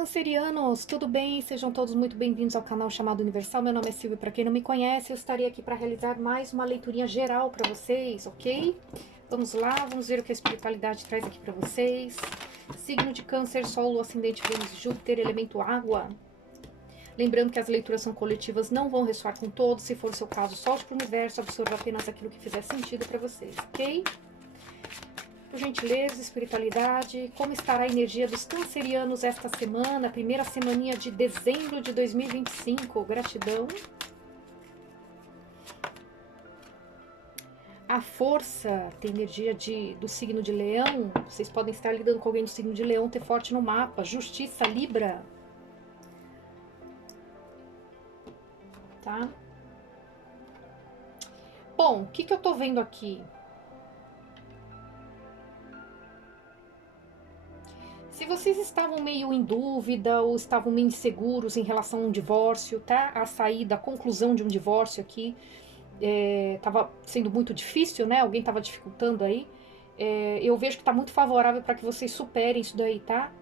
Cancerianos, tudo bem? Sejam todos muito bem-vindos ao canal chamado Universal. Meu nome é Silvia, para quem não me conhece, eu estarei aqui para realizar mais uma leiturinha geral para vocês, ok? Vamos lá, vamos ver o que a espiritualidade traz aqui para vocês. Signo de Câncer, Sol, Lua, Ascendente, Vênus, Júpiter, elemento água. Lembrando que as leituras são coletivas, não vão ressoar com todos. Se for o seu caso, solte para o universo, absorva apenas aquilo que fizer sentido para vocês, ok? Por gentileza, espiritualidade, como estará a energia dos cancerianos esta semana, primeira semaninha de dezembro de 2025? Gratidão. A força tem energia do signo de Leão. Vocês podem estar lidando com alguém do signo de Leão, ter forte no mapa. Justiça, Libra. Tá? Bom, o que eu tô vendo aqui? Se vocês estavam meio em dúvida ou estavam meio inseguros em relação a um divórcio, tá? A saída, a conclusão de um divórcio aqui estava sendo muito difícil, né? Alguém estava dificultando aí. Eu vejo que está muito favorável para que vocês superem isso daí, tá?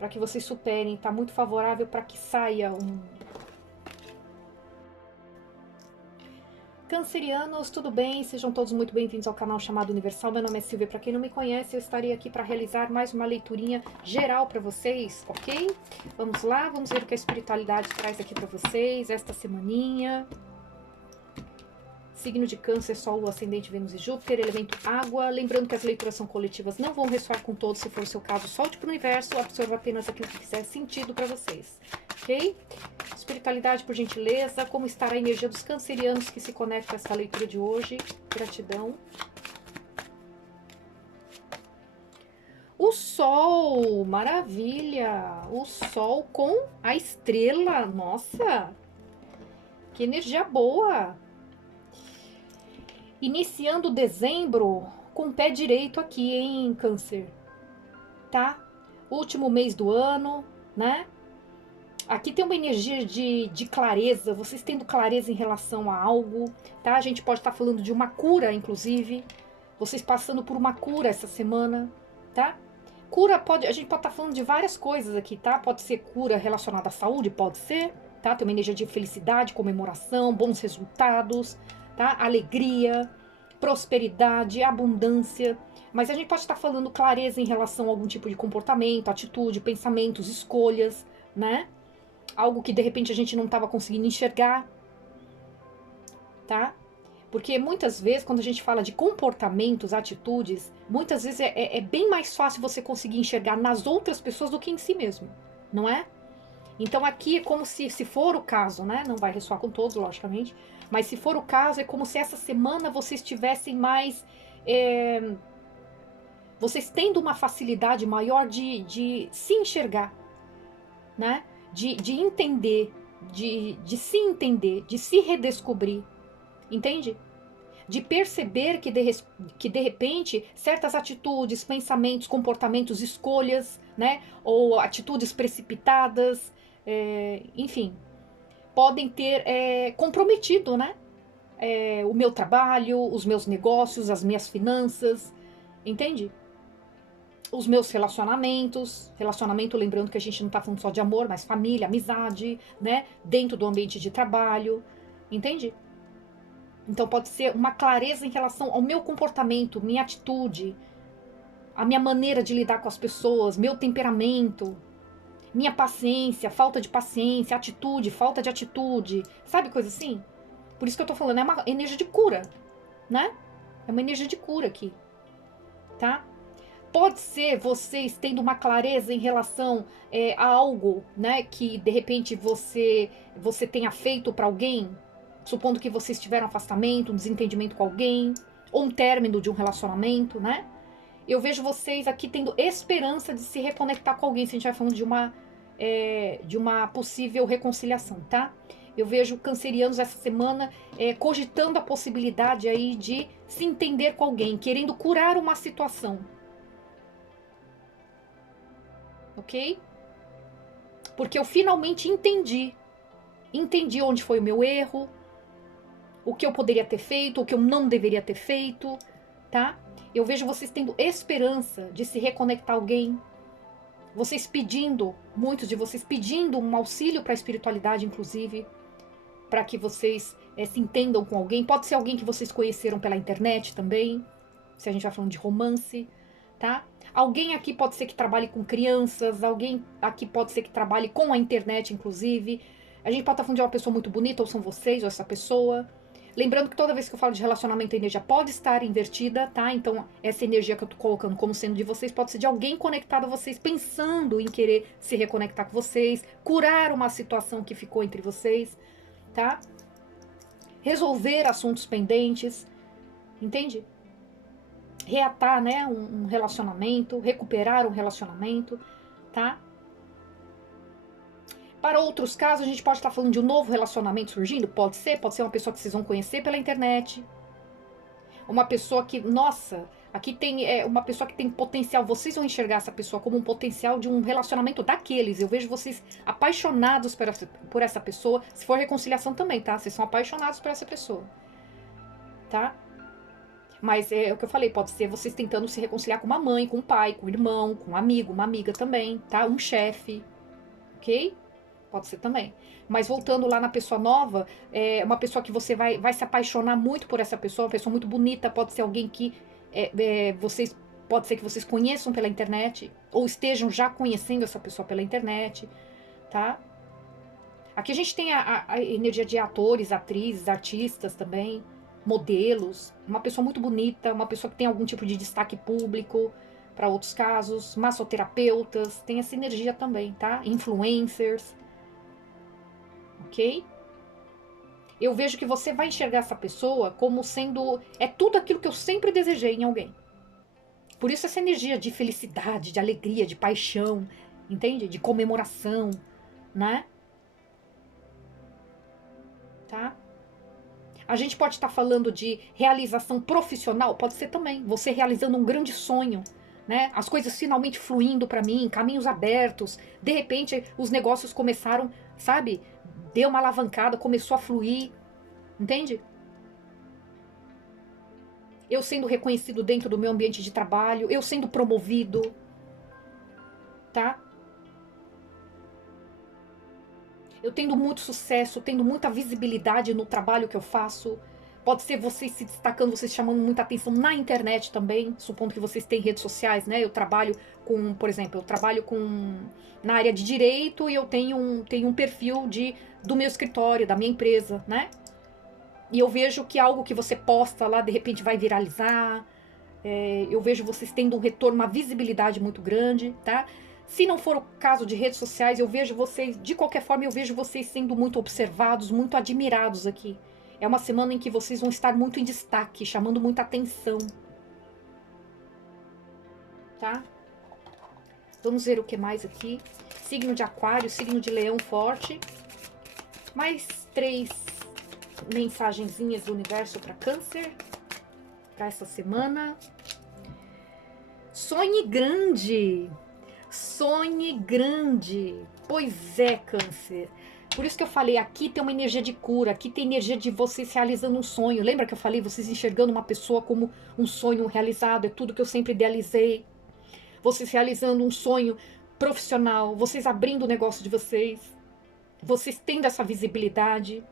Para que vocês superem, tá muito favorável para que saia um... Cancerianos, tudo bem? Sejam todos muito bem-vindos ao canal chamado Universal. Meu nome é Silvia, para quem não me conhece, eu estarei aqui para realizar mais uma leiturinha geral para vocês, ok? Vamos lá, vamos ver o que a espiritualidade traz aqui para vocês esta semaninha. Signo de Câncer, Sol, Lua, Ascendente, Vênus e Júpiter, elemento água. Lembrando que as leituras são coletivas, não vão ressoar com todos. Se for o seu caso, solte para o universo, absorva apenas aquilo que fizer sentido para vocês, ok? Espiritualidade, por gentileza, como estará a energia dos cancerianos que se conectam a essa leitura de hoje? Gratidão. O Sol, maravilha! O Sol com a estrela, nossa! Que energia boa! Iniciando dezembro com o pé direito aqui, hein, Câncer? Tá? Último mês do ano, né? Aqui tem uma energia de clareza, vocês tendo clareza em relação a algo, tá? A gente pode estar falando de uma cura, inclusive. Vocês passando por uma cura essa semana, tá? Cura pode... A gente pode estar falando de várias coisas aqui, tá? Pode ser cura relacionada à saúde, pode ser, tá? Tem uma energia de felicidade, comemoração, bons resultados, tá? Alegria, prosperidade, abundância. Mas a gente pode estar falando clareza em relação a algum tipo de comportamento, atitude, pensamentos, escolhas, né? Algo que de repente a gente não estava conseguindo enxergar, tá? Porque muitas vezes, quando a gente fala de comportamentos, atitudes, muitas vezes é bem mais fácil você conseguir enxergar nas outras pessoas do que em si mesmo, não é? Então aqui é como se for o caso, né? Não vai ressoar com todos, logicamente, mas se for o caso, é como se essa semana vocês tivessem mais... vocês tendo uma facilidade maior de se enxergar, né? De entender, de se entender, de se redescobrir, entende? De perceber que de repente certas atitudes, pensamentos, comportamentos, escolhas, né? Ou atitudes precipitadas, enfim, podem ter comprometido, né? O meu trabalho, os meus negócios, as minhas finanças, entende? Os meus relacionamento, lembrando que a gente não tá falando só de amor, mas família, amizade, né? Dentro do ambiente de trabalho, entende? Então pode ser uma clareza em relação ao meu comportamento, minha atitude, a minha maneira de lidar com as pessoas, meu temperamento, minha paciência, falta de paciência, atitude, falta de atitude, sabe coisa assim? Por isso que eu tô falando, é uma energia de cura, né? É uma energia de cura aqui, tá? Pode ser vocês tendo uma clareza em relação a algo, né, que de repente você tenha feito para alguém, supondo que vocês tiveram afastamento, um desentendimento com alguém, ou um término de um relacionamento, né? Eu vejo vocês aqui tendo esperança de se reconectar com alguém, se a gente vai falando de uma possível reconciliação, tá? Eu vejo cancerianos essa semana cogitando a possibilidade aí de se entender com alguém, querendo curar uma situação. Ok? Porque eu finalmente entendi onde foi o meu erro, o que eu poderia ter feito, o que eu não deveria ter feito, tá? Eu vejo vocês tendo esperança de se reconectar a alguém. Vocês pedindo, muitos de vocês pedindo um auxílio para a espiritualidade, inclusive, para que vocês se entendam com alguém. Pode ser alguém que vocês conheceram pela internet também, se a gente vai falando de romance, tá? Alguém aqui pode ser que trabalhe com crianças, alguém aqui pode ser que trabalhe com a internet, inclusive. A gente pode estar falando de uma pessoa muito bonita, ou são vocês, ou essa pessoa. Lembrando que toda vez que eu falo de relacionamento, a energia pode estar invertida, tá? Então, essa energia que eu tô colocando como sendo de vocês pode ser de alguém conectado a vocês, pensando em querer se reconectar com vocês, curar uma situação que ficou entre vocês, tá? Resolver assuntos pendentes, entende? Reatar, né, um relacionamento, recuperar um relacionamento, tá? Para outros casos, a gente pode estar falando de um novo relacionamento surgindo? Pode ser uma pessoa que vocês vão conhecer pela internet. Uma pessoa que, nossa, aqui tem uma pessoa que tem potencial. Vocês vão enxergar essa pessoa como um potencial de um relacionamento daqueles. Eu vejo vocês apaixonados por essa pessoa. Se for reconciliação também, tá? Vocês são apaixonados por essa pessoa, tá? Mas é o que eu falei, pode ser vocês tentando se reconciliar com uma mãe, com um pai, com um irmão, com um amigo, uma amiga também, tá? Um chefe, ok? Pode ser também. Mas voltando lá na pessoa nova, uma pessoa que você vai se apaixonar muito por essa pessoa, uma pessoa muito bonita, pode ser alguém que pode ser que vocês conheçam pela internet, ou estejam já conhecendo essa pessoa pela internet, tá? Aqui a gente tem a energia de atores, atrizes, artistas também, modelos, uma pessoa muito bonita, uma pessoa que tem algum tipo de destaque público, para outros casos, massoterapeutas, tem essa energia também, tá? Influencers, ok? Eu vejo que você vai enxergar essa pessoa como sendo... É tudo aquilo que eu sempre desejei em alguém. Por isso essa energia de felicidade, de alegria, de paixão, entende? De comemoração, né? Tá? A gente pode estar falando de realização profissional, pode ser também. Você realizando um grande sonho, né? As coisas finalmente fluindo para mim, caminhos abertos. De repente, os negócios começaram, sabe? Deu uma alavancada, começou a fluir, entende? Eu sendo reconhecido dentro do meu ambiente de trabalho, eu sendo promovido, tá? Eu tendo muito sucesso, tendo muita visibilidade no trabalho que eu faço. Pode ser vocês se destacando, vocês chamando muita atenção na internet também, supondo que vocês têm redes sociais, né? Eu trabalho com, por exemplo, na área de direito e eu tenho um perfil do meu escritório, da minha empresa, né? E eu vejo que algo que você posta lá, de repente, vai viralizar. Eu vejo vocês tendo um retorno, uma visibilidade muito grande, tá? Se não for o caso de redes sociais, eu vejo vocês, de qualquer forma, eu vejo vocês sendo muito observados, muito admirados aqui. É uma semana em que vocês vão estar muito em destaque, chamando muita atenção. Tá? Vamos ver o que mais aqui. Signo de Aquário, signo de Leão forte. Mais 3 mensagenzinhas do universo para Câncer. Para essa semana. Sonhe grande. Sonhe grande. Pois é, Câncer. Por isso que eu falei, aqui tem uma energia de cura, aqui tem energia de vocês realizando um sonho. Lembra que eu falei, vocês enxergando uma pessoa como um sonho realizado, é tudo que eu sempre idealizei. Vocês realizando um sonho profissional, vocês abrindo o negócio de vocês tendo essa visibilidade,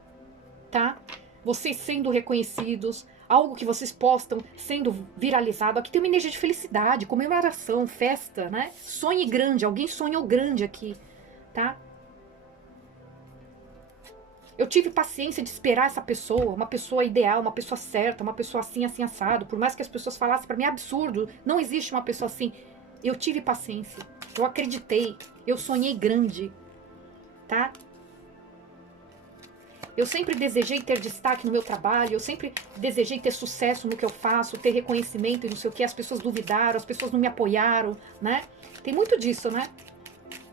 tá? Vocês sendo reconhecidos, algo que vocês postam sendo viralizado. Aqui tem uma energia de felicidade, comemoração, festa, né? Sonhe grande, alguém sonhou grande aqui, tá? Eu tive paciência de esperar essa pessoa, uma pessoa ideal, uma pessoa certa, uma pessoa assim, assim, assado. Por mais que as pessoas falassem pra mim, é absurdo, não existe uma pessoa assim. Eu tive paciência, eu acreditei, eu sonhei grande, tá? Eu sempre desejei ter destaque no meu trabalho, eu sempre desejei ter sucesso no que eu faço, ter reconhecimento e não sei o que. As pessoas duvidaram, as pessoas não me apoiaram, né? Tem muito disso, né?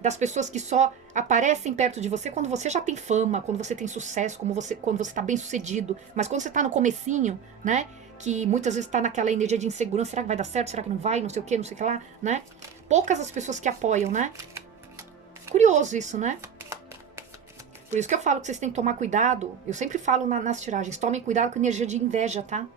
Das pessoas que só aparecem perto de você quando você já tem fama, quando você tem sucesso, quando você tá bem sucedido. Mas quando você tá no comecinho, né? Que muitas vezes tá naquela energia de insegurança, será que vai dar certo? Será que não vai? Não sei o que, não sei o que lá, né? Poucas as pessoas que apoiam, né? Curioso isso, né? Por isso que eu falo que vocês têm que tomar cuidado. Eu sempre falo nas tiragens, tomem cuidado com a energia de inveja, tá?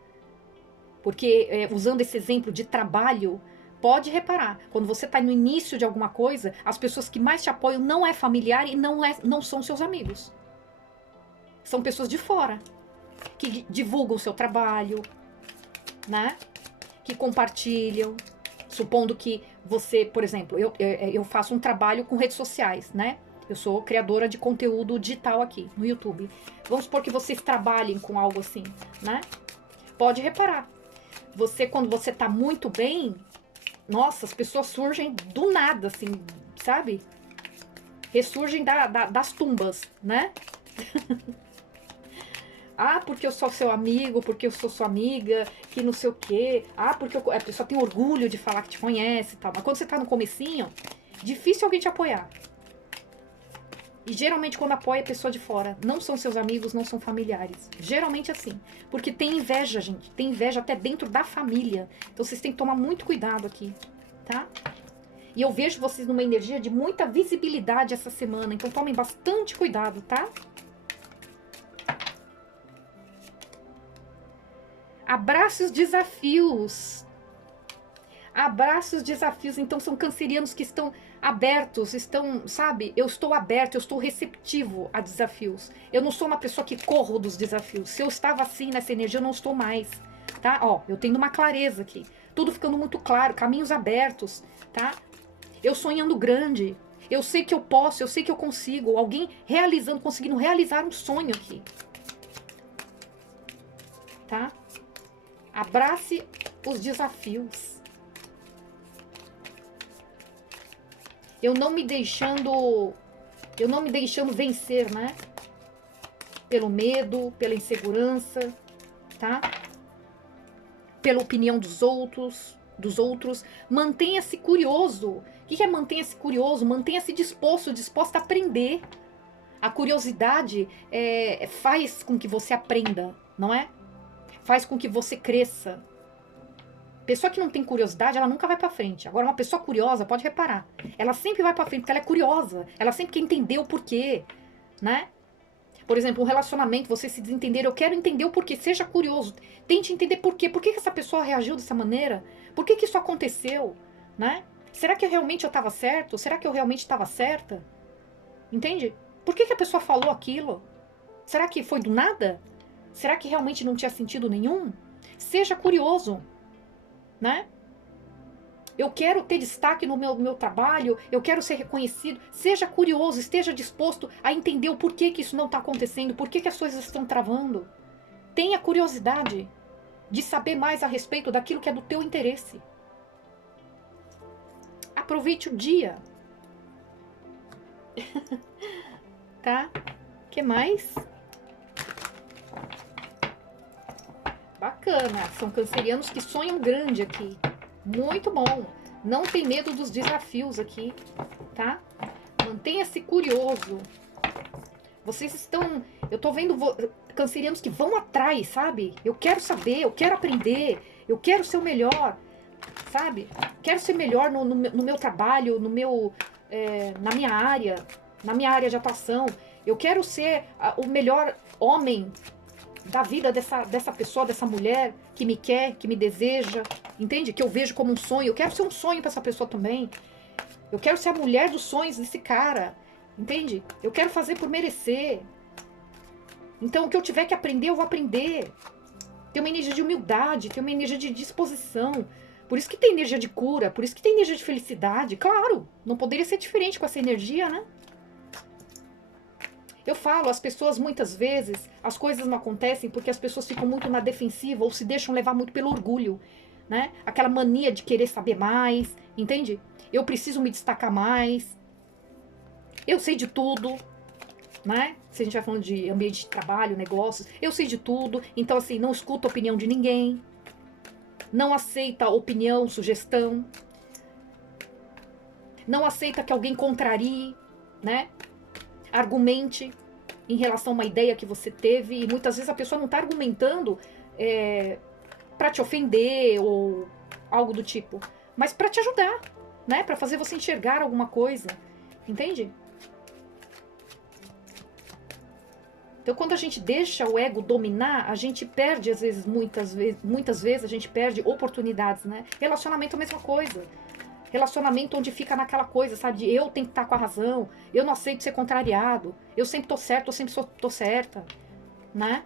Porque, usando esse exemplo de trabalho, pode reparar, quando você está no início de alguma coisa, as pessoas que mais te apoiam não é familiar e não são seus amigos. São pessoas de fora, que divulgam o seu trabalho, né? Que compartilham. Supondo que você, por exemplo, eu faço um trabalho com redes sociais, né? Eu sou criadora de conteúdo digital aqui no YouTube. Vamos supor que vocês trabalhem com algo assim, né? Pode reparar. Quando você tá muito bem, nossa, as pessoas surgem do nada, assim, sabe? Ressurgem das tumbas, né? Ah, porque eu sou seu amigo, porque eu sou sua amiga, que não sei o quê. Ah, porque a pessoa tem orgulho de falar que te conhece e tal. Mas quando você tá no comecinho, difícil alguém te apoiar. E geralmente quando apoia a pessoa de fora, não são seus amigos, não são familiares. Geralmente assim. Porque tem inveja, gente. Tem inveja até dentro da família. Então vocês têm que tomar muito cuidado aqui, tá? E eu vejo vocês numa energia de muita visibilidade essa semana. Então tomem bastante cuidado, tá? Abrace os desafios. Abrace os desafios. Então são cancerianos que estão abertos, estão, sabe? Eu estou aberto, eu estou receptivo a desafios. Eu não sou uma pessoa que corro dos desafios. Se eu estava assim nessa energia, eu não estou mais, tá? Ó, eu tenho uma clareza aqui. Tudo ficando muito claro, caminhos abertos, tá? Eu sonhando grande. Eu sei que eu posso, eu sei que eu consigo. Alguém realizando, conseguindo realizar um sonho aqui. Tá? Abrace os desafios. Eu não me deixando vencer, né? Pelo medo, pela insegurança, tá? Pela opinião dos outros. Mantenha-se curioso. O que é mantenha-se curioso? Mantenha-se disposta a aprender. A curiosidade faz com que você aprenda, não é? Faz com que você cresça. Pessoa que não tem curiosidade, ela nunca vai pra frente. Agora, uma pessoa curiosa, pode reparar, ela sempre vai pra frente, porque ela é curiosa. Ela sempre quer entender o porquê, né? Por exemplo, um relacionamento, você se desentender, eu quero entender o porquê, seja curioso. Tente entender por quê. Por que essa pessoa reagiu dessa maneira? Por que isso aconteceu, né? Será que realmente eu estava certo? Será que eu realmente estava certa? Entende? Por que a pessoa falou aquilo? Será que foi do nada? Será que realmente não tinha sentido nenhum? Seja curioso, né? Eu quero ter destaque no meu trabalho, eu quero ser reconhecido. Seja curioso, esteja disposto a entender o porquê que isso não está acontecendo, por que as coisas estão travando. Tenha curiosidade de saber mais a respeito daquilo que é do teu interesse. Aproveite o dia. Tá? Que mais? Bacana. São cancerianos que sonham grande aqui. Muito bom. Não tem medo dos desafios aqui, tá? Mantenha-se curioso. Vocês estão... Eu tô vendo cancerianos que vão atrás, sabe? Eu quero saber, eu quero aprender, eu quero ser o melhor, sabe? Quero ser melhor no meu trabalho, na minha área de atuação. Eu quero ser o melhor homem da vida dessa pessoa, dessa mulher que me quer, que me deseja, entende? Que eu vejo como um sonho. Eu quero ser um sonho para essa pessoa também. Eu quero ser a mulher dos sonhos desse cara, entende? Eu quero fazer por merecer. Então, o que eu tiver que aprender, eu vou aprender. Tem uma energia de humildade, tem uma energia de disposição. Por isso que tem energia de cura, por isso que tem energia de felicidade. Claro, não poderia ser diferente com essa energia, né? Eu falo, as pessoas muitas vezes, as coisas não acontecem porque as pessoas ficam muito na defensiva ou se deixam levar muito pelo orgulho, né? Aquela mania de querer saber mais, entende? Eu preciso me destacar mais. Eu sei de tudo, né? Se a gente vai falando de ambiente de trabalho, negócios, eu sei de tudo. Então, assim, não escuta a opinião de ninguém. Não aceita opinião, sugestão. Não aceita que alguém contrarie, né? Argumente em relação a uma ideia que você teve. E muitas vezes a pessoa não está argumentando para te ofender ou algo do tipo. Mas para te ajudar, né? Para fazer você enxergar alguma coisa. Entende? Então, quando a gente deixa o ego dominar, a gente perde, às vezes, muitas vezes, a gente perde oportunidades, né? Relacionamento é a mesma coisa. Relacionamento onde fica naquela coisa, sabe? De eu tenho que estar com a razão, eu não aceito ser contrariado, eu sempre tô certo, eu sempre tô certa, né?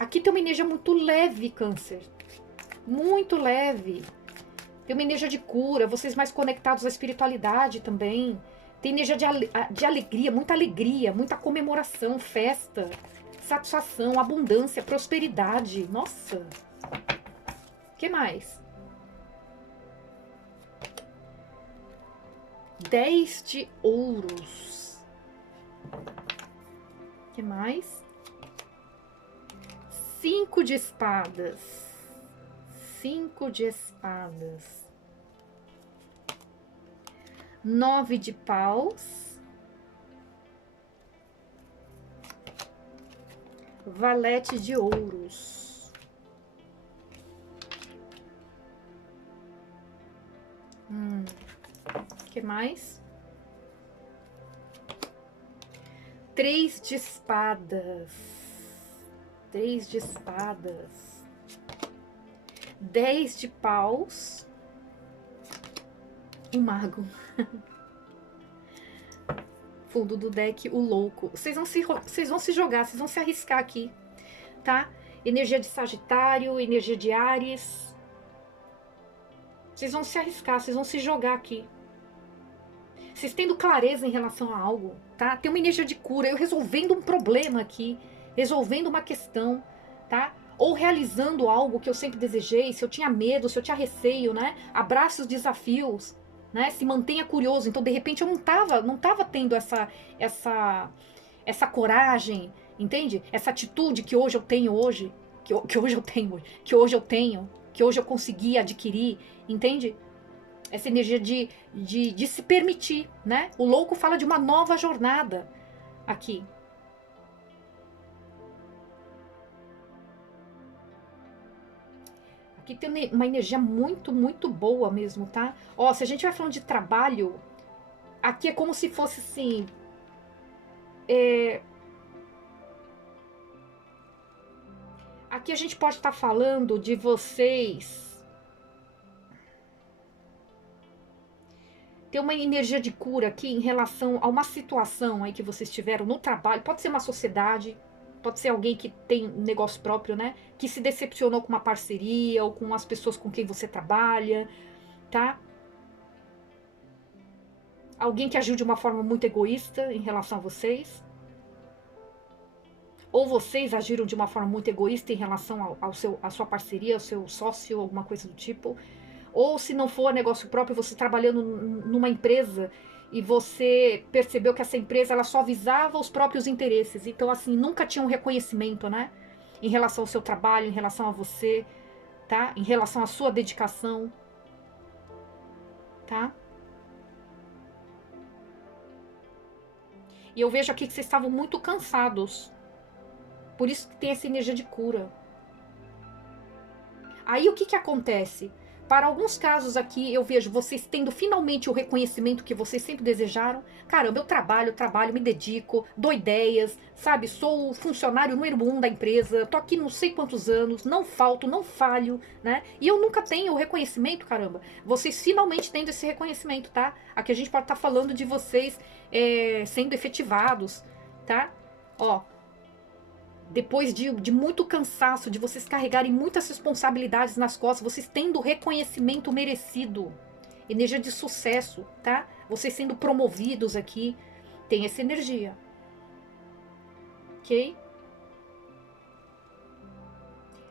Aqui tem uma energia muito leve, Câncer. Muito leve. Tem uma energia de cura, vocês mais conectados à espiritualidade também. Tem energia de alegria, muita comemoração, festa, satisfação, abundância, prosperidade. Nossa! O que mais? 10 de ouros. O que mais? 5 de espadas. 5 de espadas. 9 de paus. Valete de ouros. O que mais? 3 de espadas. 3 de espadas. 10 de paus. O mago. Fundo do deck, o louco. Vocês vão se jogar, vocês vão se arriscar aqui, tá? Energia de Sagitário, energia de Áries. Vocês vão se arriscar, vocês vão se jogar aqui. Vocês tendo clareza em relação a algo, tá? Tem uma energia de cura, eu resolvendo um problema aqui, resolvendo uma questão, tá? Ou realizando algo que eu sempre desejei, se eu tinha medo, se eu tinha receio, né? Abrace os desafios, né? Se mantenha curioso. Então, de repente, eu não tava tendo essa coragem, entende? Essa atitude que hoje eu tenho hoje, que hoje eu tenho, que hoje eu tenho, que hoje eu consegui adquirir, entende? Essa energia de se permitir, né? O louco fala de uma nova jornada aqui. Aqui tem uma energia muito, muito boa mesmo, tá? Ó, se a gente vai falando de trabalho, aqui é como se fosse assim... Aqui a gente pode estar falando de vocês... Tem uma energia de cura aqui em relação a uma situação aí que vocês tiveram no trabalho. Pode ser uma sociedade, pode ser alguém que tem um negócio próprio, né? Que se decepcionou com uma parceria ou com as pessoas com quem você trabalha, tá? Alguém que agiu de uma forma muito egoísta em relação a vocês. Ou vocês agiram de uma forma muito egoísta em relação à sua parceria, ao seu sócio, alguma coisa do tipo. Ou se não for negócio próprio, você trabalhando numa empresa e você percebeu que essa empresa ela só visava os próprios interesses. Então, assim, nunca tinha um reconhecimento, né? Em relação ao seu trabalho, em relação a você, tá? Em relação à sua dedicação, tá? E eu vejo aqui que vocês estavam muito cansados. Por isso que tem essa energia de cura. Aí o que que acontece? Para alguns casos aqui, eu vejo vocês tendo finalmente o reconhecimento que vocês sempre desejaram. Caramba, eu trabalho, me dedico, dou ideias, sabe? Sou o funcionário número 1 da empresa, tô aqui não sei quantos anos, não falto, não falho, né? E eu nunca tenho o reconhecimento, caramba. Vocês finalmente tendo esse reconhecimento, tá? Aqui a gente pode estar falando de vocês sendo efetivados, tá? Ó, depois de muito cansaço, de vocês carregarem muitas responsabilidades nas costas, vocês tendo o reconhecimento merecido, energia de sucesso, tá? Vocês sendo promovidos aqui, tem essa energia, ok?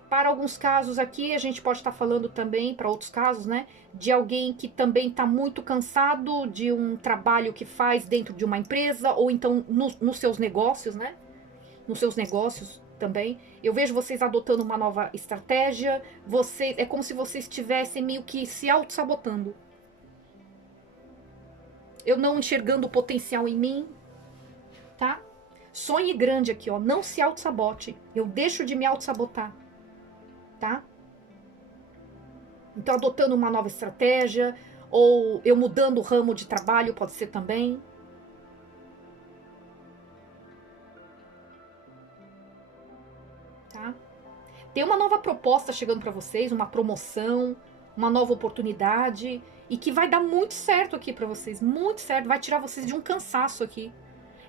Para alguns casos aqui, a gente pode estar falando também, para outros casos, né? De alguém que também está muito cansado de um trabalho que faz dentro de uma empresa, ou então nos seus negócios, né? Nos seus negócios também. Eu vejo vocês adotando uma nova estratégia. É como se vocês estivessem meio que se auto-sabotando. Eu não enxergando o potencial em mim, tá? Sonhe grande aqui, ó. Não se auto-sabote. Eu deixo de me auto-sabotar, tá? Então, adotando uma nova estratégia, ou eu mudando o ramo de trabalho, pode ser também. tá? Tem uma nova proposta chegando para vocês, uma promoção, uma nova oportunidade, e que vai dar muito certo aqui para vocês, muito certo, vai tirar vocês de um cansaço aqui.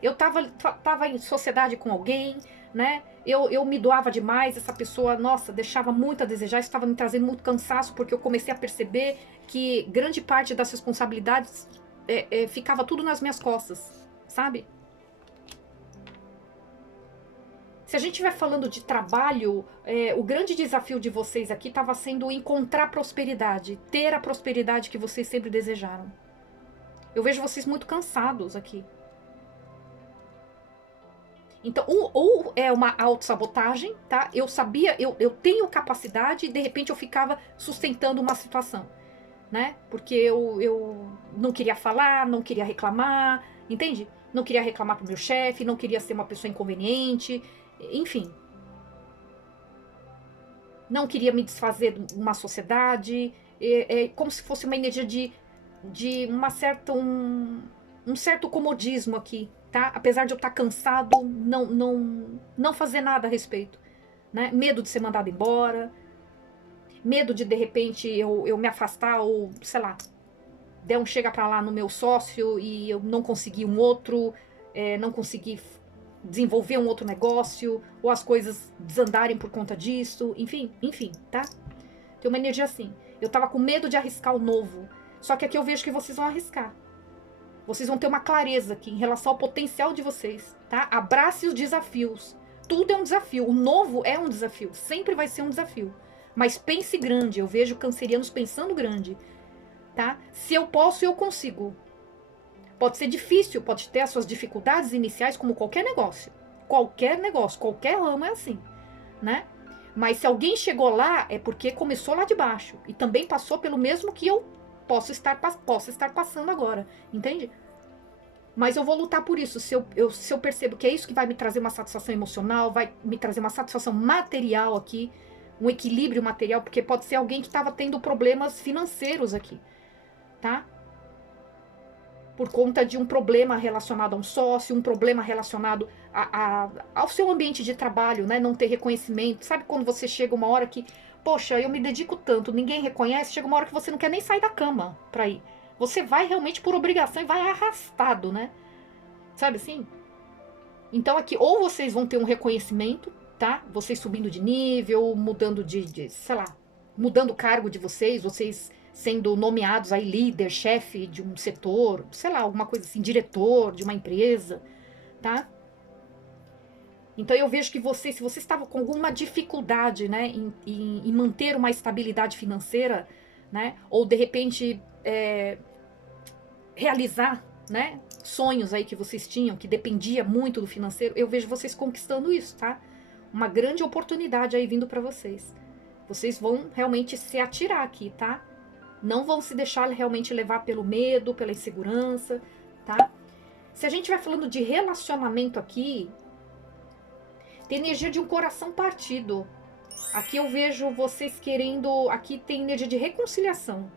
Eu tava em sociedade com alguém, né? Eu me doava demais, essa pessoa, nossa, deixava muito a desejar, isso estava me trazendo muito cansaço, porque eu comecei a perceber que grande parte das responsabilidades ficava tudo nas minhas costas, sabe? Se a gente estiver falando de trabalho, o grande desafio de vocês aqui estava sendo encontrar prosperidade, ter a prosperidade que vocês sempre desejaram. Eu vejo vocês muito cansados aqui. Então, ou é uma autossabotagem, tá? Eu sabia, eu tenho capacidade e de repente eu ficava sustentando uma situação, né? Porque eu não queria falar, não queria reclamar, entende? Não queria reclamar pro meu chefe, não queria ser uma pessoa inconveniente, enfim. Não queria me desfazer de uma sociedade, como se fosse uma energia de um certo comodismo aqui, tá? Apesar de eu estar cansado, não fazer nada a respeito, né? Medo de ser mandado embora, medo de repente eu me afastar ou, sei lá, der um chega pra lá no meu sócio e eu não conseguir um outro, não conseguir desenvolver um outro negócio, ou as coisas desandarem por conta disso, enfim, tá? Tem uma energia assim. Eu tava com medo de arriscar o novo, só que aqui eu vejo que vocês vão arriscar. Vocês vão ter uma clareza aqui em relação ao potencial de vocês, tá? Abrace os desafios. Tudo é um desafio. O novo é um desafio. Sempre vai ser um desafio. Mas pense grande. Eu vejo cancerianos pensando grande, tá? Se eu posso, eu consigo. Pode ser difícil, pode ter as suas dificuldades iniciais, como qualquer negócio. Qualquer negócio, qualquer ramo é assim, né? Mas se alguém chegou lá, é porque começou lá de baixo. E também passou pelo mesmo que eu posso estar passando agora, entende? Mas eu vou lutar por isso. Se eu percebo que é isso que vai me trazer uma satisfação emocional, vai me trazer uma satisfação material aqui, um equilíbrio material, porque pode ser alguém que estava tendo problemas financeiros aqui, tá? Por conta de um problema relacionado a um sócio, um problema relacionado ao seu ambiente de trabalho, né? Não ter reconhecimento. Sabe quando você chega uma hora que, poxa, eu me dedico tanto, ninguém reconhece, chega uma hora que você não quer nem sair da cama pra ir. Você vai realmente por obrigação e vai arrastado, né? Sabe assim? Então aqui, ou vocês vão ter um reconhecimento, tá? Vocês subindo de nível, mudando sei lá, mudando o cargo de vocês sendo nomeados aí líder, chefe de um setor, sei lá, alguma coisa assim, diretor de uma empresa, tá? Então eu vejo que se você estava com alguma dificuldade, né, em manter uma estabilidade financeira, né, ou de repente realizar, né, sonhos aí que vocês tinham, que dependia muito do financeiro, eu vejo vocês conquistando isso, tá? Uma grande oportunidade aí vindo para vocês. Vocês vão realmente se atirar aqui, tá? Não vão se deixar realmente levar pelo medo, pela insegurança, tá? Se a gente vai falando de relacionamento aqui, tem energia de um coração partido. Aqui eu vejo vocês querendo... Aqui tem energia de reconciliação.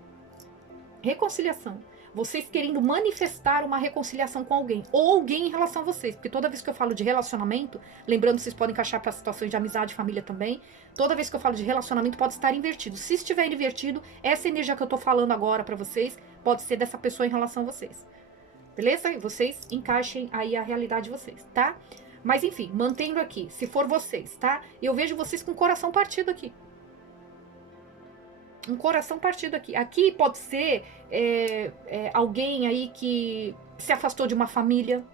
Reconciliação. Vocês querendo manifestar uma reconciliação com alguém. Ou alguém em relação a vocês. Porque toda vez que eu falo de relacionamento, lembrando, vocês podem encaixar para situações de amizade, família também. Toda vez que eu falo de relacionamento, pode estar invertido. Se estiver invertido, essa energia que eu tô falando agora para vocês, pode ser dessa pessoa em relação a vocês. Beleza? E vocês encaixem aí a realidade de vocês, tá? Mas enfim, mantendo aqui. Se for vocês, tá? Eu vejo vocês com o coração partido aqui. Um coração partido aqui. Aqui pode ser alguém aí que se afastou de uma família,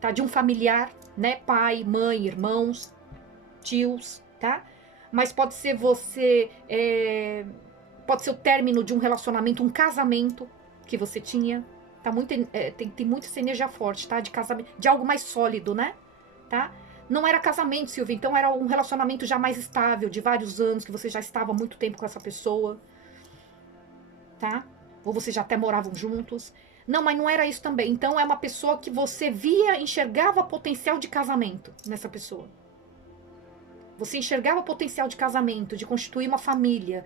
tá? De um familiar, né? Pai, mãe, irmãos, tios, tá? Mas pode ser você... pode ser o término de um relacionamento, um casamento que você tinha. Tá muito, tem muito essa energia forte, tá? De casamento, de algo mais sólido, né? Tá? Não era casamento, Silvia, então era um relacionamento já mais estável, de vários anos, que você já estava há muito tempo com essa pessoa, tá? Ou vocês já até moravam juntos. Não, mas não era isso também. Então é uma pessoa que você enxergava potencial de casamento nessa pessoa. Você enxergava potencial de casamento, de constituir uma família,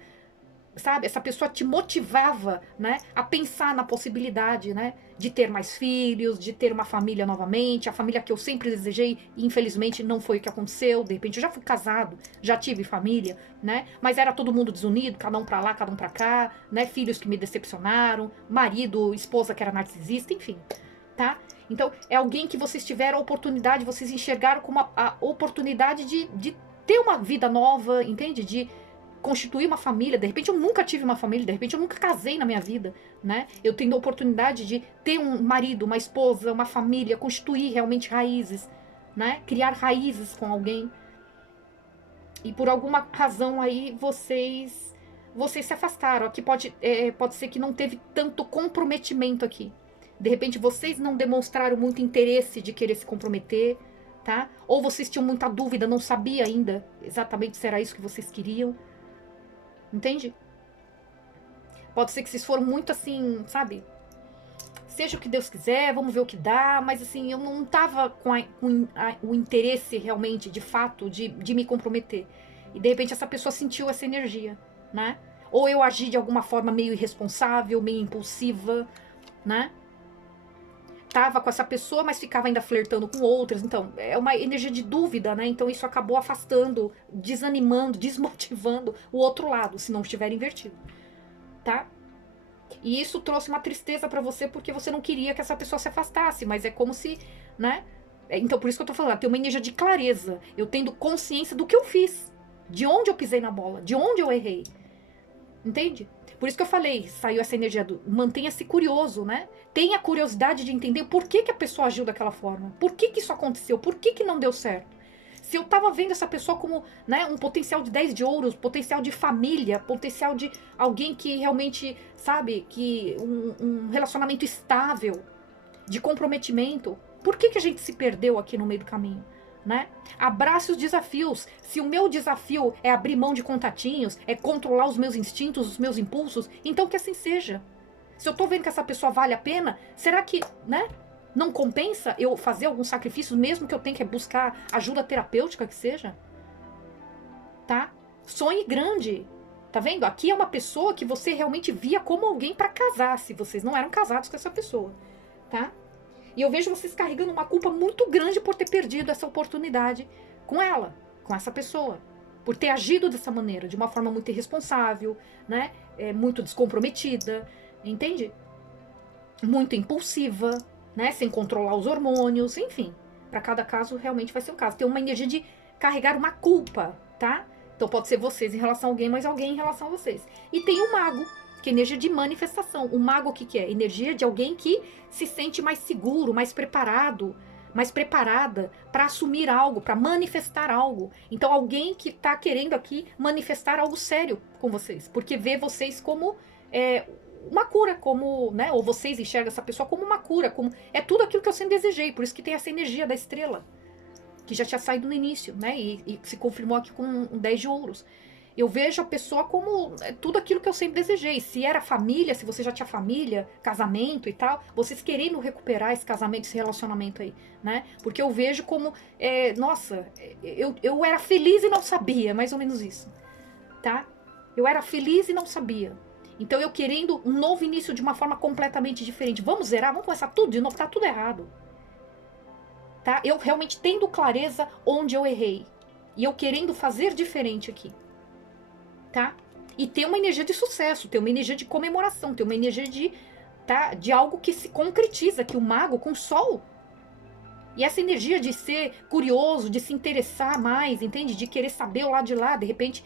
sabe, essa pessoa te motivava, né, a pensar na possibilidade, né, de ter mais filhos, de ter uma família novamente, a família que eu sempre desejei e infelizmente não foi o que aconteceu. De repente eu já fui casado, já tive família, né, mas era todo mundo desunido, cada um pra lá, cada um pra cá, né, filhos que me decepcionaram, marido, esposa que era narcisista, enfim, tá? Então é alguém que vocês tiveram a oportunidade, vocês enxergaram como a oportunidade de ter uma vida nova, entende? De constituir uma família. De repente eu nunca tive uma família, de repente eu nunca casei na minha vida, né? Eu tendo a oportunidade de ter um marido, uma esposa, uma família, constituir realmente raízes, né? Criar raízes com alguém. E por alguma razão aí vocês se afastaram. Aqui pode ser que não teve tanto comprometimento aqui. De repente vocês não demonstraram muito interesse de querer se comprometer, tá? Ou vocês tinham muita dúvida, não sabia ainda exatamente se era isso que vocês queriam. Entende? Pode ser que vocês foram muito assim, sabe? Seja o que Deus quiser, vamos ver o que dá, mas assim, eu não tava com o interesse realmente, de fato, de me comprometer. E de repente essa pessoa sentiu essa energia, né? Ou eu agi de alguma forma meio irresponsável, meio impulsiva, né? Tava com essa pessoa, mas ficava ainda flertando com outras. Então, é uma energia de dúvida, né? Então isso acabou afastando, desanimando, desmotivando o outro lado, se não estiver invertido, tá? E isso trouxe uma tristeza pra você porque você não queria que essa pessoa se afastasse, mas é como se, né? Então por isso que eu tô falando, tem uma energia de clareza, eu tendo consciência do que eu fiz, de onde eu pisei na bola, de onde eu errei. Entende? Por isso que eu falei, saiu essa energia do mantenha-se curioso, né? Tenha curiosidade de entender por que, que a pessoa agiu daquela forma. Por que, que isso aconteceu? Por que, que não deu certo? Se eu tava vendo essa pessoa como, né, um potencial de 10 de ouros, potencial de família, potencial de alguém que realmente, sabe, que um relacionamento estável, de comprometimento, por que, que a gente se perdeu aqui no meio do caminho? Né? Abrace os desafios. Se o meu desafio é abrir mão de contatinhos, é controlar os meus instintos, os meus impulsos, então que assim seja. Se eu tô vendo que essa pessoa vale a pena, será que, né? Não compensa eu fazer alguns sacrifícios, mesmo que eu tenha que buscar ajuda terapêutica que seja? Tá? Sonhe grande. Tá vendo? Aqui é uma pessoa que você realmente via como alguém para casar, se vocês não eram casados com essa pessoa, tá? E eu vejo vocês carregando uma culpa muito grande por ter perdido essa oportunidade com ela, com essa pessoa. Por ter agido dessa maneira, de uma forma muito irresponsável, né? Muito descomprometida, entende? Muito impulsiva, né? Sem controlar os hormônios, enfim. Para cada caso, realmente vai ser um caso. Tem uma energia de carregar uma culpa, tá? Então pode ser vocês em relação a alguém, mas alguém em relação a vocês. E tem o mago, que é energia de manifestação. O mago, o que, que é? Energia de alguém que se sente mais seguro, mais preparado, mais preparada para assumir algo, para manifestar algo. Então, alguém que está querendo aqui manifestar algo sério com vocês, porque vê vocês como uma cura, como, né? Ou vocês enxergam essa pessoa como uma cura, como é tudo aquilo que eu sempre desejei. Por isso que tem essa energia da estrela, que já tinha saído no início, né? E se confirmou aqui com um 10 de ouros. Eu vejo a pessoa como tudo aquilo que eu sempre desejei. Se era família, se você já tinha família, casamento e tal, vocês querendo recuperar esse casamento, esse relacionamento aí, né? Porque eu vejo como, nossa, eu era feliz e não sabia, mais ou menos isso, tá? Eu era feliz e não sabia. Então eu querendo um novo início de uma forma completamente diferente. Vamos zerar, vamos começar tudo de novo, tá tudo errado. Tá? Eu realmente tendo clareza onde eu errei. E eu querendo fazer diferente aqui. Tá? E ter uma energia de sucesso, ter uma energia de comemoração, ter uma energia de algo que se concretiza, que o mago com o sol. E essa energia de ser curioso, de se interessar mais, entende? De querer saber o lado de lá, de repente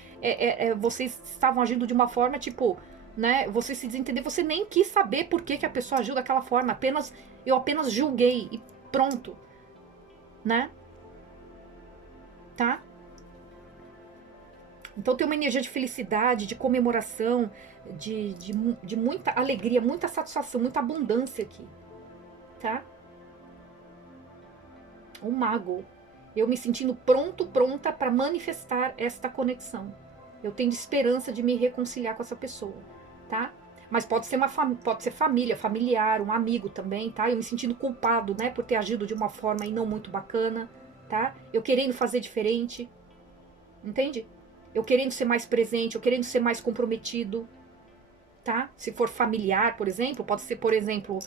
vocês estavam agindo de uma forma tipo, né? Você se desentender, você nem quis saber por que a pessoa agiu daquela forma, eu apenas julguei e pronto, né? Tá? Então tem uma energia de felicidade, de comemoração, de muita alegria, muita satisfação, muita abundância aqui, tá? Um mago. Eu me sentindo pronta para manifestar esta conexão. Eu tenho esperança de me reconciliar com essa pessoa, tá? Mas pode ser pode ser família, familiar, um amigo também, tá? Eu me sentindo culpado, né, por ter agido de uma forma aí não muito bacana, tá? Eu querendo fazer diferente, entende? Eu querendo ser mais presente, eu querendo ser mais comprometido, tá? Se for familiar, por exemplo, pode ser, por exemplo,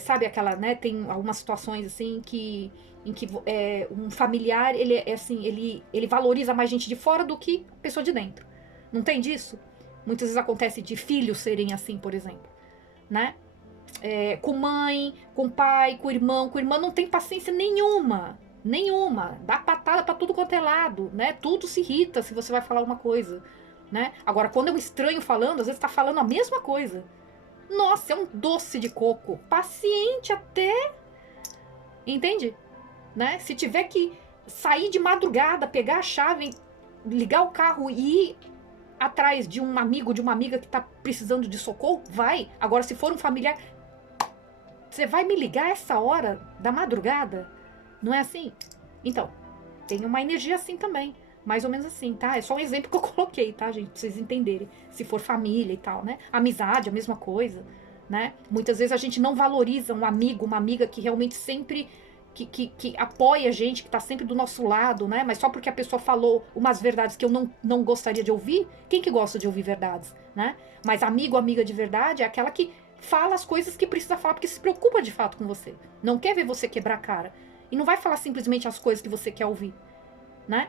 sabe aquela, né? Tem algumas situações assim em que um familiar, ele é assim, ele valoriza mais gente de fora do que a pessoa de dentro. Não tem disso? Muitas vezes acontece de filhos serem assim, por exemplo, né? Com mãe, com pai, com irmão, com irmã, não tem paciência nenhuma. Nenhuma. Dá patada pra tudo quanto é lado, né? Tudo se irrita se você vai falar uma coisa, né? Agora, quando é um estranho falando, às vezes tá falando a mesma coisa. Nossa, é um doce de coco. Paciente até. Entende? Né? Se tiver que sair de madrugada, pegar a chave, ligar o carro e ir atrás de um amigo, de uma amiga que tá precisando de socorro, vai. Agora, se for um familiar, você vai me ligar essa hora da madrugada? Não é assim? Então, tem uma energia assim também. Mais ou menos assim, tá? É só um exemplo que eu coloquei, tá, gente? Pra vocês entenderem. Se for família e tal, né? Amizade, a mesma coisa, né? Muitas vezes a gente não valoriza um amigo, uma amiga que realmente sempre... Que apoia a gente, que tá sempre do nosso lado, né? Mas só porque a pessoa falou umas verdades que eu não gostaria de ouvir. Quem que gosta de ouvir verdades, né? Mas amigo, amiga de verdade é aquela que fala as coisas que precisa falar, porque se preocupa de fato com você. Não quer ver você quebrar a cara. E não vai falar simplesmente as coisas que você quer ouvir, né?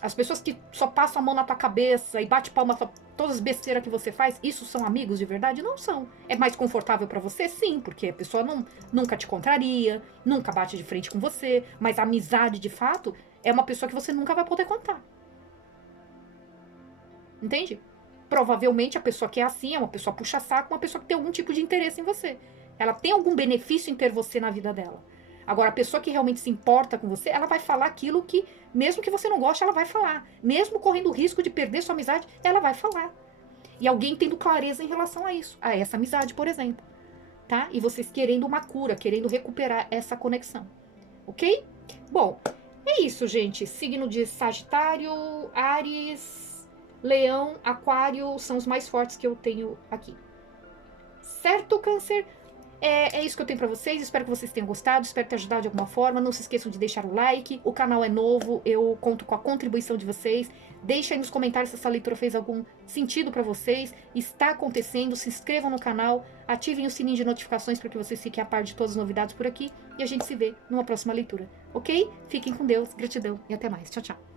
As pessoas que só passam a mão na tua cabeça e bate palma pra todas as besteiras que você faz, isso são amigos de verdade? Não são. É mais confortável pra você? Sim, porque a pessoa nunca te contraria, nunca bate de frente com você, mas a amizade, de fato, é uma pessoa que você nunca vai poder contar. Entende? Provavelmente a pessoa que é assim é uma pessoa puxa-saco, uma pessoa que tem algum tipo de interesse em você. Ela tem algum benefício em ter você na vida dela. Agora, a pessoa que realmente se importa com você, ela vai falar aquilo que, mesmo que você não goste, ela vai falar. Mesmo correndo o risco de perder sua amizade, ela vai falar. E alguém tendo clareza em relação a isso, a essa amizade, por exemplo. Tá? E vocês querendo uma cura, querendo recuperar essa conexão. Ok? Bom, é isso, gente. Signo de Sagitário, Áries, Leão, Aquário são os mais fortes que eu tenho aqui. Certo, Câncer? É isso que eu tenho pra vocês, espero que vocês tenham gostado, espero ter ajudado de alguma forma, não se esqueçam de deixar o like, o canal é novo, eu conto com a contribuição de vocês, deixa aí nos comentários se essa leitura fez algum sentido pra vocês, está acontecendo, se inscrevam no canal, ativem o sininho de notificações para que vocês fiquem a par de todas as novidades por aqui, e a gente se vê numa próxima leitura, ok? Fiquem com Deus, gratidão e até mais, tchau, tchau.